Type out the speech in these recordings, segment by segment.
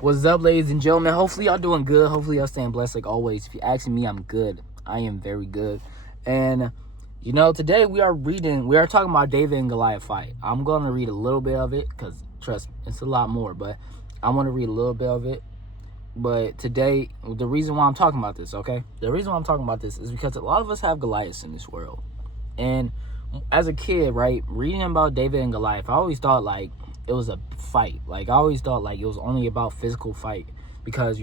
What's up, ladies and gentlemen? Hopefully y'all doing good. Hopefully y'all staying blessed like always. If you're asking me, I'm good. I am very good. And today we are talking about David and Goliath fight. I'm going to read a little bit of it because, trust me, it's a lot more, but I want to read a little bit of it. But today, the reason why I'm talking about this, okay? The reason why I'm talking about this is because a lot of us have Goliaths in this world. And as a kid, right, reading about David and Goliath, I always thought, like, it was a fight. Like, I always thought, like, it was only about physical fight because,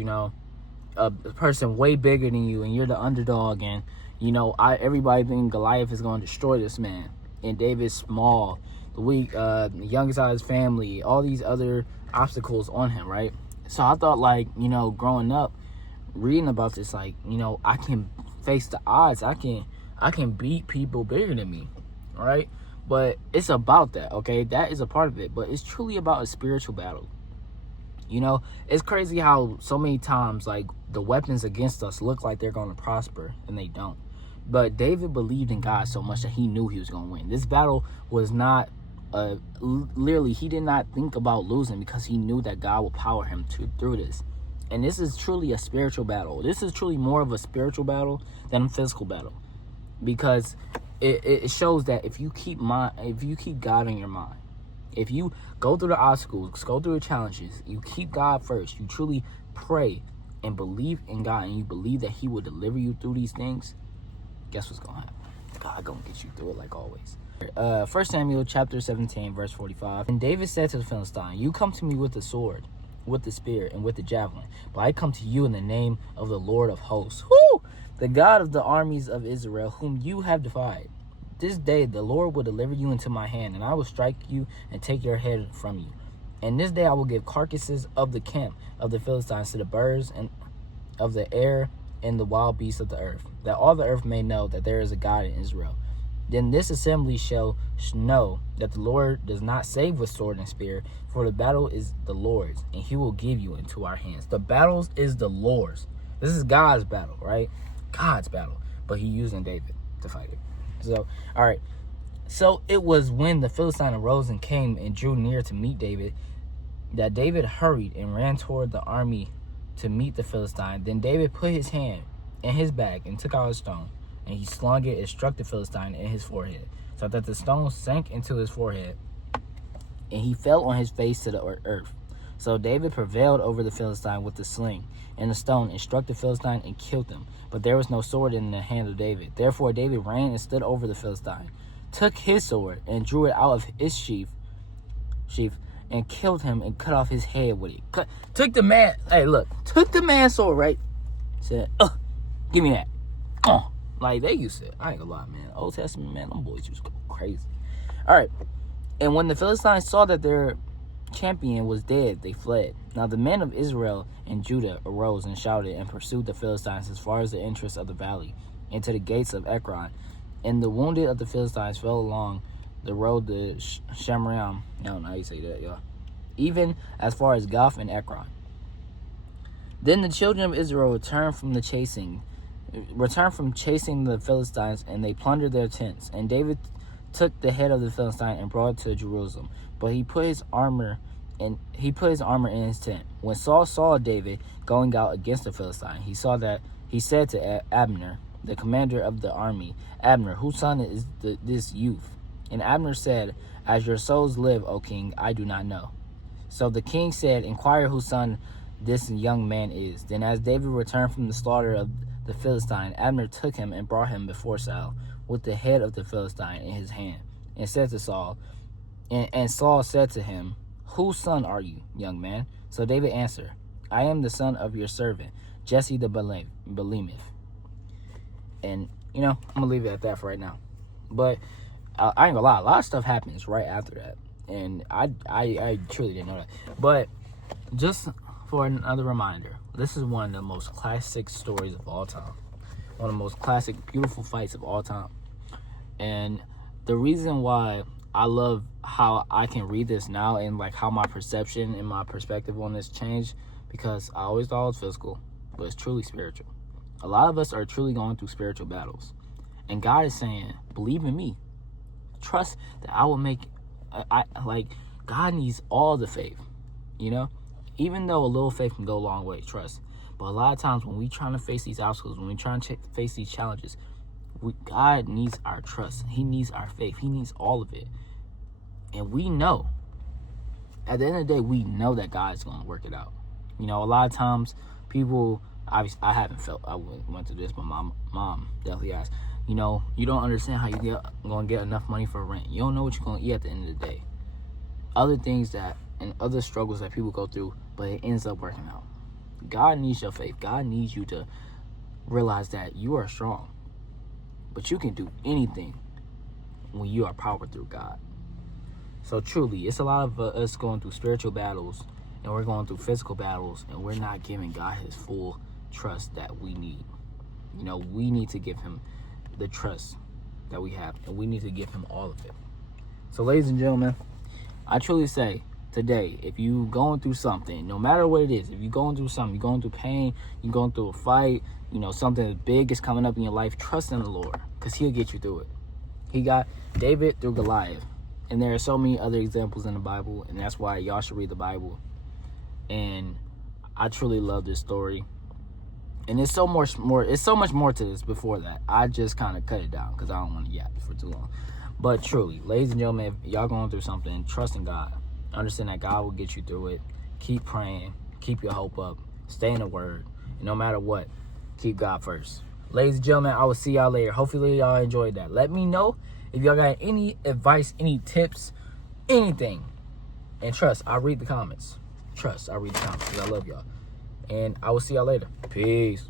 a person way bigger than you and you're the underdog and, everybody think Goliath is going to destroy this man. And David's small, the weak, the youngest out of his family, all these other obstacles on him, right? So I thought, like, growing up, reading about this, like, I can face the odds. I can beat people bigger than me, right? But it's about that, okay? That is a part of it. But it's truly about a spiritual battle. It's crazy how so many times, like, the weapons against us look like they're going to prosper, and they don't. But David believed in God so much that he knew he was going to win. This battle was not, literally, he did not think about losing because he knew that God would power him through this. And this is truly a spiritual battle. This is truly more of a spiritual battle than a physical battle. Because it shows that if you keep God in your mind, if you go through the obstacles, go through the challenges, you keep God first, you truly pray and believe in God, and you believe that he will deliver you through these things, guess what's going to happen? God going to get you through it like always. 1 Samuel chapter 17, verse 45. And David said to the Philistine, "You come to me with the sword, with the spear, and with the javelin, but I come to you in the name of the Lord of hosts, the God of the armies of Israel, whom you have defied. This day the Lord will deliver you into my hand, and I will strike you and take your head from you. And this day I will give carcasses of the camp of the Philistines to the birds and of the air and the wild beasts of the earth, that all the earth may know that there is a God in Israel. Then this assembly shall know that the Lord does not save with sword and spear, for the battle is the Lord's, and he will give you into our hands." The battle is the Lord's. This is God's battle, right? God's battle. But he using David to fight it. So, all right. So it was when the Philistine arose and came and drew near to meet David, that David hurried and ran toward the army to meet the Philistine. Then David put his hand in his bag and took out a stone, and he slung it and struck the Philistine in his forehead, so that the stone sank into his forehead, and he fell on his face to the earth. So David prevailed over the Philistine with the sling and the stone, and struck the Philistine and killed him. But there was no sword in the hand of David. Therefore David ran and stood over the Philistine, took his sword and drew it out of his sheath, and killed him and cut off his head with it. Took the man's sword, right? Said, give me that. Like they used to. I ain't gonna lie, man. Old Testament, man, them boys used to go crazy. All right. And when the Philistines saw that their champion was dead, they fled. Now the men of Israel and Judah arose and shouted and pursued the Philistines as far as the entrance of the valley, and to the gates of Ekron. And the wounded of the Philistines fell along the road to Shamraim. I don't know how you say that, y'all. Even as far as Gath and Ekron. Then the children of Israel returned from chasing the Philistines, and they plundered their tents. And David took the head of the Philistine and brought it to Jerusalem. But he put his armor in his tent. When Saul saw David going out against the Philistine, he said to Abner, the commander of the army, "Abner, whose son is this youth?" And Abner said, "As your souls live, O king, I do not know." So the king said, "Inquire whose son this young man is." Then as David returned from the slaughter of the Philistine, Abner took him and brought him before Saul with the head of the Philistine in his hand, and said to Saul, and Saul said to him, "Whose son are you, young man?" So David answered, "I am the son of your servant, Jesse the Belemith." And, I'm going to leave it at that for right now. But I ain't gonna lie, a lot of stuff happens right after that. And I truly didn't know that. But just for another reminder, this is one of the most classic stories of all time. One of the most classic, beautiful fights of all time. And the reason why I love how I can read this now and like how my perception and my perspective on this changed, because I always thought it was physical, but it's truly spiritual. A lot of us are truly going through spiritual battles. And God is saying, believe in me. Trust that I will make, God needs all the faith, Even though a little faith can go a long way, trust. But a lot of times when we trying to face these obstacles, when we trying to face these challenges, God needs our trust. He needs our faith. He needs all of it. And we know, at the end of the day, we know that God's going to work it out. You know, a lot of times people, obviously, I haven't felt, I went through this, but my mom definitely asked, you know, you don't understand how you're going to get enough money for rent. You don't know what you're going to eat at the end of the day. Other things that, and other struggles that people go through, but it ends up working out. God needs your faith. God needs you to realize that you are strong. But you can do anything when you are powered through God. So truly, it's a lot of us going through spiritual battles, and we're going through physical battles, and we're not giving God his full trust that we need. You know, we need to give him the trust that we have, and we need to give him all of it. So ladies and gentlemen, I truly say today, if you going through something, no matter what it is, if you're going through something, you're going through pain, you're going through a fight, you know, something big is coming up in your life, trust in the Lord, because he'll get you through it. He got David through Goliath. And there are so many other examples in the Bible, and that's why y'all should read the Bible. And I truly love this story. And it's so much more to this before that. I just kind of cut it down because I don't want to yap for too long. But truly, ladies and gentlemen, if y'all going through something, trust in God. Understand that God will get you through it. Keep praying. Keep your hope up. Stay in the Word. And no matter what, keep God first. Ladies and gentlemen, I will see y'all later. Hopefully y'all enjoyed that. Let me know if y'all got any advice, any tips, anything. And trust, I read the comments. Trust, I read the comments because I love y'all. And I will see y'all later. Peace.